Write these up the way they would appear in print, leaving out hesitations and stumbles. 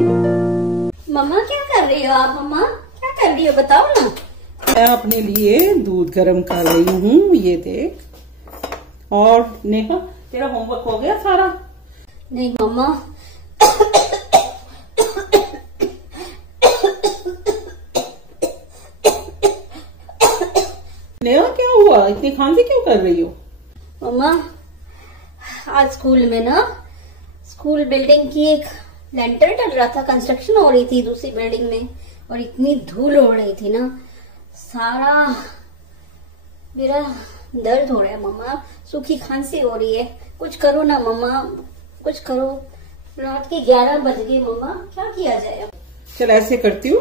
मम्मा क्या कर रही हो आप? मम्मा क्या कर रही हो बताओ ना। मैं अपने लिए दूध गर्म कर रही हूँ, ये देख। और नेहा, तेरा होमवर्क हो गया सारा? नहीं मम्मा। नेहा क्या हुआ, इतनी खांसी क्यों कर रही हो? मम्मा आज स्कूल में ना, स्कूल बिल्डिंग की एक लेंटर डल रहा था, कंस्ट्रक्शन हो रही थी दूसरी बिल्डिंग में, और इतनी धूल उड़ रही थी ना, सारा मेरा दर्द हो रहा है मम्मा, सूखी खांसी हो रही है। कुछ करो ना मम्मा, कुछ करो। रात के 11 बज गए मम्मा, क्या किया जाए? चल ऐसे करती हूँ,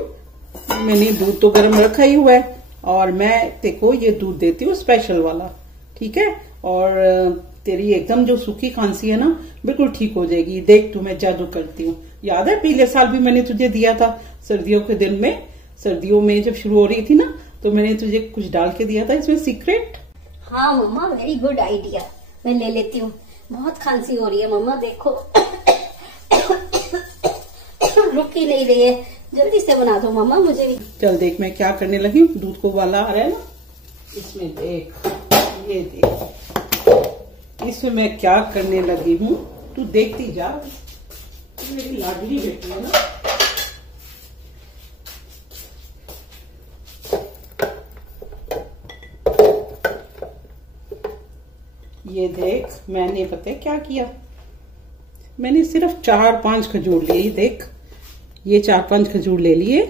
मैंने दूध तो गर्म रखा ही हुआ है और मैं देखो ये दूध देती हूँ स्पेशल वाला, ठीक है? और तेरी एकदम जो सूखी खांसी है ना बिल्कुल ठीक हो जाएगी। देख तू मैं जादू करती हूँ। याद है पिछले साल भी मैंने तुझे दिया था सर्दियों के दिन में, सर्दियों में जब शुरू हो रही थी ना, तो मैंने तुझे कुछ डाल के दिया था इसमें सीक्रेट। हाँ मम्मा, वेरी गुड आइडिया, मैं ले लेती हूँ। बहुत खांसी हो रही है मम्मा, देखो रुक ही नहीं रही है, जल्दी से बना दो मम्मा मुझे भी। चल देख मैं क्या करने लगी हूँ। दूध को उबाला आ रहा है ना, इसमें देख, ये देख इसमें मैं क्या करने लगी हूँ, तू देखती जा, मेरी लाडली बेटी है ना। ये देख मैंने पता है क्या किया, मैंने सिर्फ 4-5 खजूर लिए। देख ये 4-5 खजूर ले लिए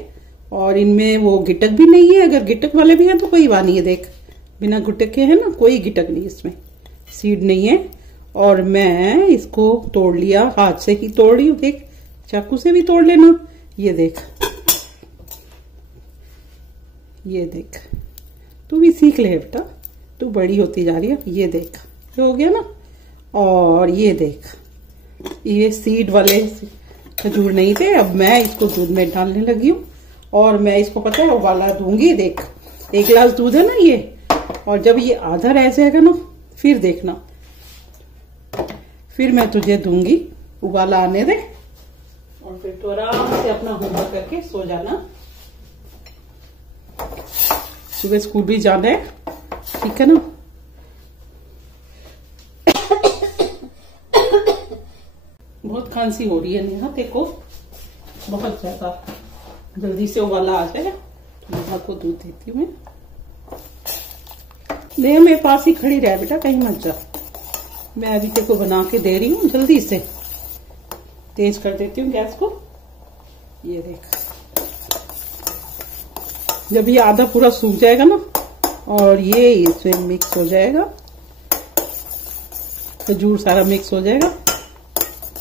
और इनमें वो गिटक भी नहीं है, अगर गिटक वाले भी हैं तो कोई बात नहीं है। देख बिना गिटक के है ना, कोई गिटक नहीं, इसमें सीड नहीं है। और मैं इसको तोड़ लिया, हाथ से ही तोड़ रही हूँ। देख चाकू से भी तोड़ लेना। ये देख, ये देख, तू भी सीख ले बेटा, तू बड़ी होती जा रही है। ये देख ये हो गया ना। और ये देख ये सीड वाले खजूर नहीं थे। अब मैं इसको दूध में डालने लगी हूँ और मैं इसको पता है उबाला दूंगी। देख 1 गिलास दूध है ना ये, और जब ये आधा रह जाएगा ना फिर देखना, फिर मैं तुझे दूंगी। उबाला आने दे और फिर तो आराम से अपना होमवर्क करके सो जाना। सुबह स्कूल भी जाना है, ठीक है ना? बहुत खांसी हो रही है नेहा देखो, बहुत ज्यादा। जल्दी से उबाला आ जाए, नेहा को दूध देती हूँ मैं। नेहा मेरे पास ही खड़ी रह बेटा, कहीं मत जा। मैं अभी तेरे को बना के दे रही हूँ, जल्दी से तेज कर देती हूँ गैस को। ये देख जब ये आधा पूरा सूख जाएगा ना और ये इसमें मिक्स हो जाएगा, खजूर सारा मिक्स हो जाएगा।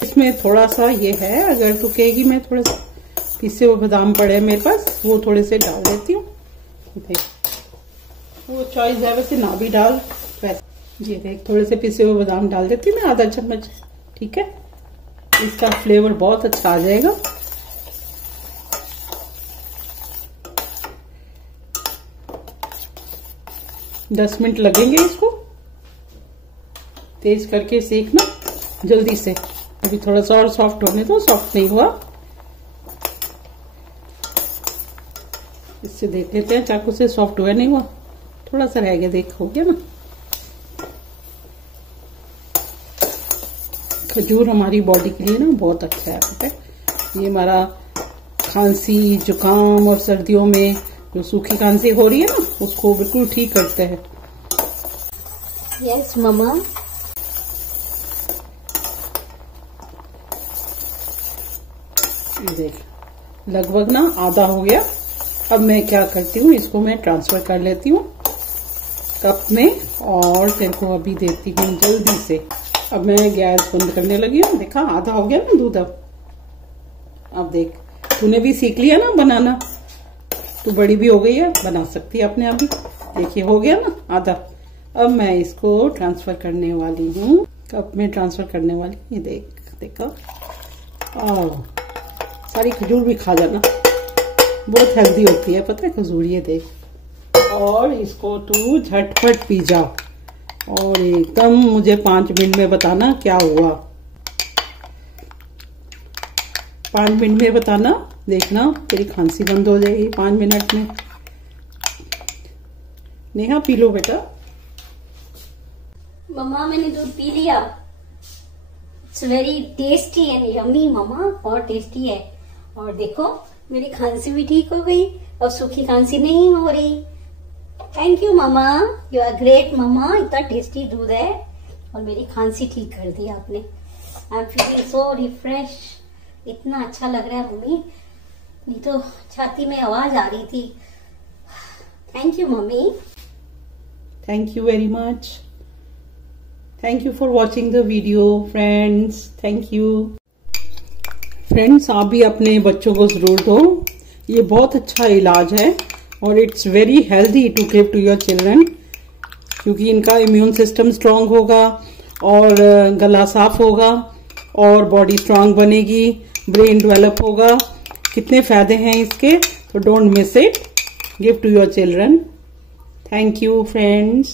इसमें थोड़ा सा ये है, अगर तू कहेगी मैं थोड़े से पिसे हुए बादाम पड़े हैं मेरे पास, वो थोड़े से डाल देती हूँ। वो चॉइस है, वैसे ना भी डाल। ये देख थोड़े से पिसे हुए बादाम डाल देती हूँ मैं, आधा चम्मच, ठीक है? इसका फ्लेवर बहुत अच्छा आ जाएगा। दस मिनट लगेंगे इसको तेज करके सेकना जल्दी से। अभी थोड़ा सा और सॉफ्ट होने दो, सॉफ्ट नहीं हुआ। इससे देख लेते हैं चाकू से सॉफ्ट हुआ नहीं हुआ, थोड़ा सा रह गया। देख हो गया ना। खजूर हमारी बॉडी के लिए ना बहुत अच्छा है, पता है? ये हमारा खांसी जुकाम और सर्दियों में जो सूखी खांसी हो रही है ना उसको बिल्कुल ठीक करते हैं। यस मम्मा। देख लगभग ना आधा हो गया। अब मैं क्या करती हूँ, इसको मैं ट्रांसफर कर लेती हूँ कप में और तेरे को अभी देती हूँ जल्दी से। अब मैं गैस बंद करने लगी हूँ। देखा आधा हो गया ना दूध। अब देख तूने भी सीख लिया ना बनाना, तू बड़ी भी हो गई है, बना सकती है अपने आप भी। देखिए हो गया ना आधा। अब मैं इसको ट्रांसफर करने वाली हूँ, कप में ट्रांसफर करने वाली। ये देख देखा, सारी खजूर भी खा जाना, बहुत हेल्दी होती है पता है खजूर। ये देख, और इसको तू झटपट पी जा और एकदम मुझे 5 मिनट में बताना क्या हुआ। 5 मिनट में बताना, देखना तेरी खांसी बंद हो जाएगी 5 मिनट में। नेहा पी लो बेटा। मम्मा मैंने दूध पी लिया। It's very tasty and yummy mamma, बहुत टेस्टी है। और देखो मेरी खांसी भी ठीक हो गई, अब सूखी खांसी नहीं हो रही। Thank you mamma, you are great mamma. इतना टेस्टी दूध है और मेरी खांसी ठीक कर दी आपने। I am feeling so refresh. इतना अच्छा लग रहा है मम्मी, नहीं तो छाती में आवाज आ रही थी। Thank you mummy. Thank you very much. Thank you for watching the video friends. Thank you friends. आप भी अपने बच्चों को जरूर दो, ये बहुत अच्छा इलाज है और it's very healthy to give to your children, क्योंकि इनका इम्यून सिस्टम स्ट्रांग होगा और गला साफ होगा और बॉडी स्ट्रांग बनेगी, ब्रेन डेवलप होगा। कितने फायदे हैं इसके, तो don't miss it, give to your children. Thank you friends.